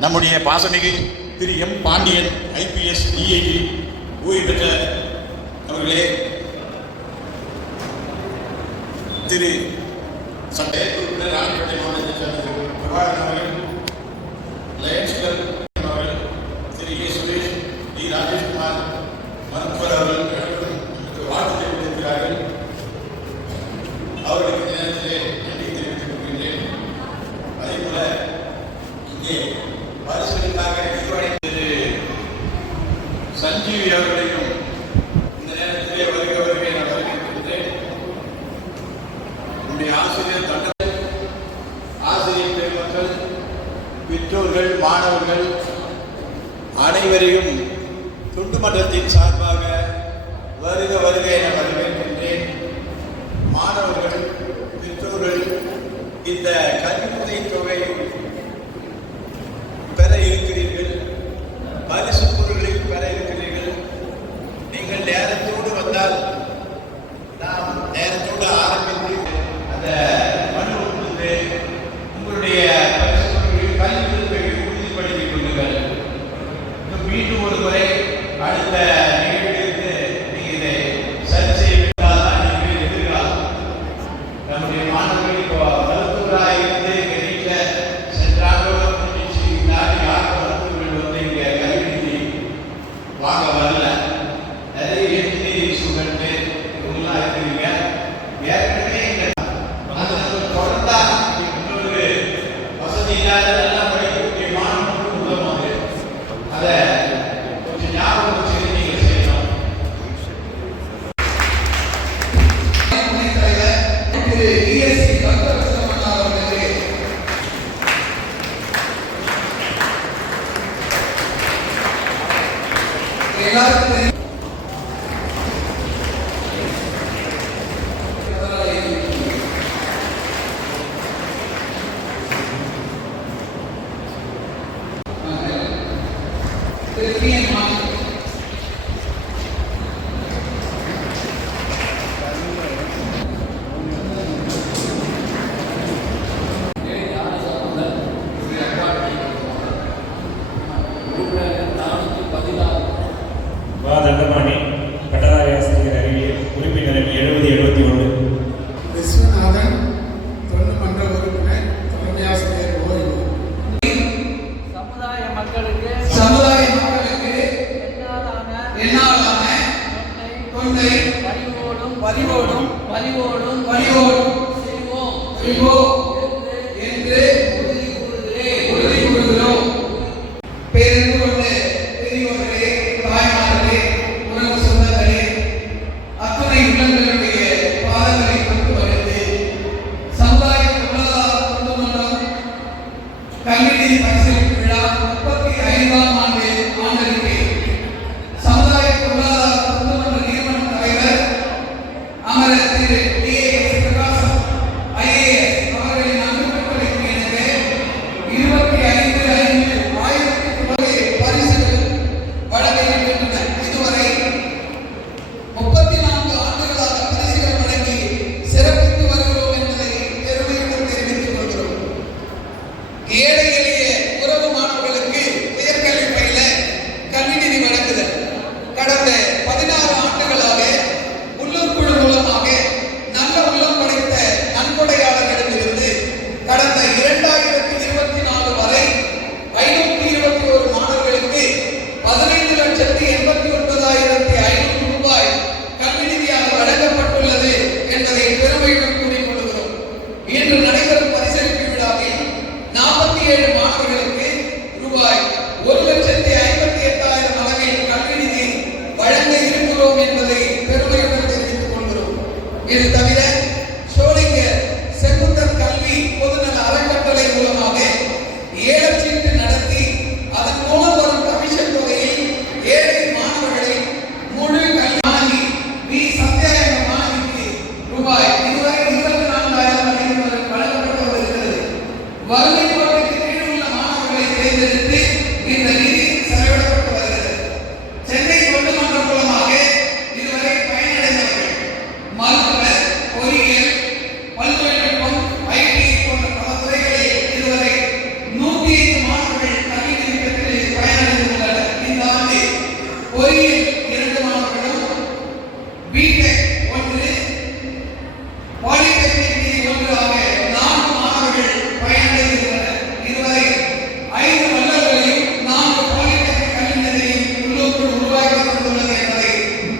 நம்முடைய பாசமிகு திரு எம் பாண்டியன் ஐபிஎஸ் டிஐஜி ஓய்வு பெற்ற அவர்களே திரு சட்ட உறுப்பினர் ஆலப்பட்டை மாவட்டத்தைச் சேர்ந்த பிரபாகரன் அவர்கள் லயன்ஸ் கிளப் அவர்கள் திரு ஏ டிவி அவர்களையும் இந்த வருகை நான் வரவேற்கிறேன் நம்முடைய ஆசிரியர் தட்ட ஆசிரியர் பெருமக்கள் பெற்றோர்கள் மாணவர்கள் அனைவரையும் தொண்டு மன்றத்தின் சார்பாக வருக வருக என வரவேற்கின்றேன். மாணவர்கள் பெற்றோர்கள் இந்த கல்வியுதவி தொகையை பெற இருக்கிறீர்கள். பரிசு நேரத்தோடு வந்தால் Thank you.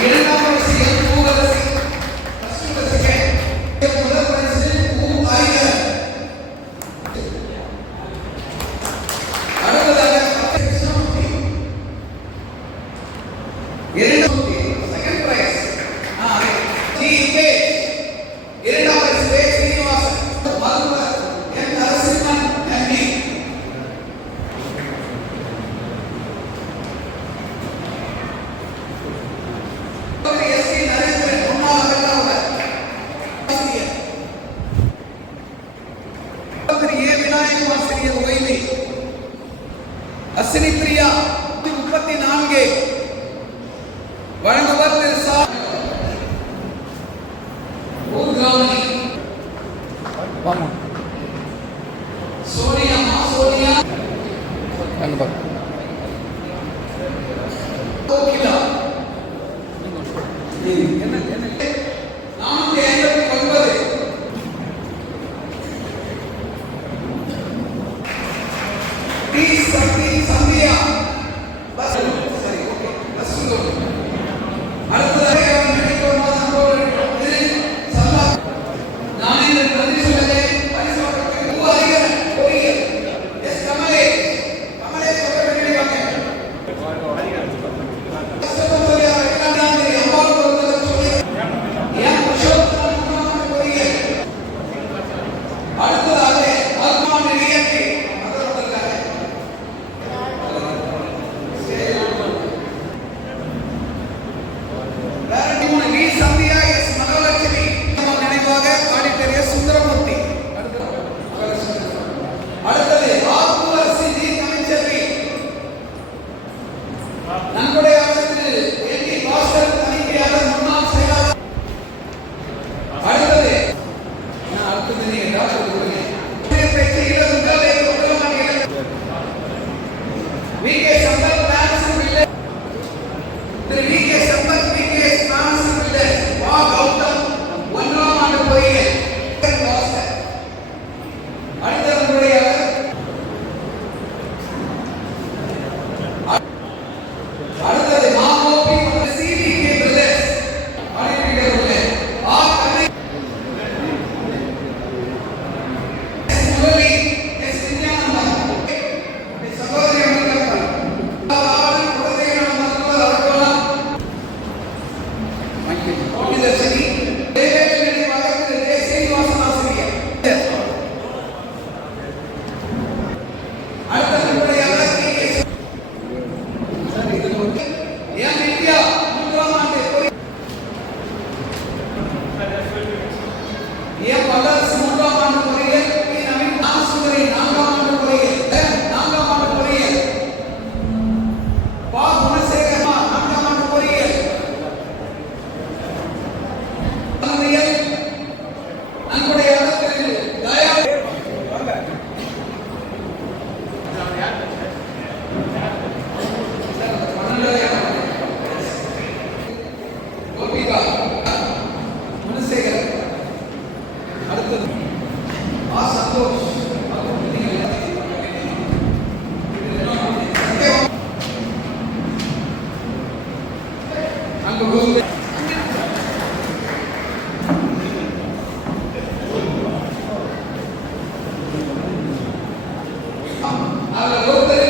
இரண்டாம் சோனியா மா சோனியா கோகிலா mandar puerta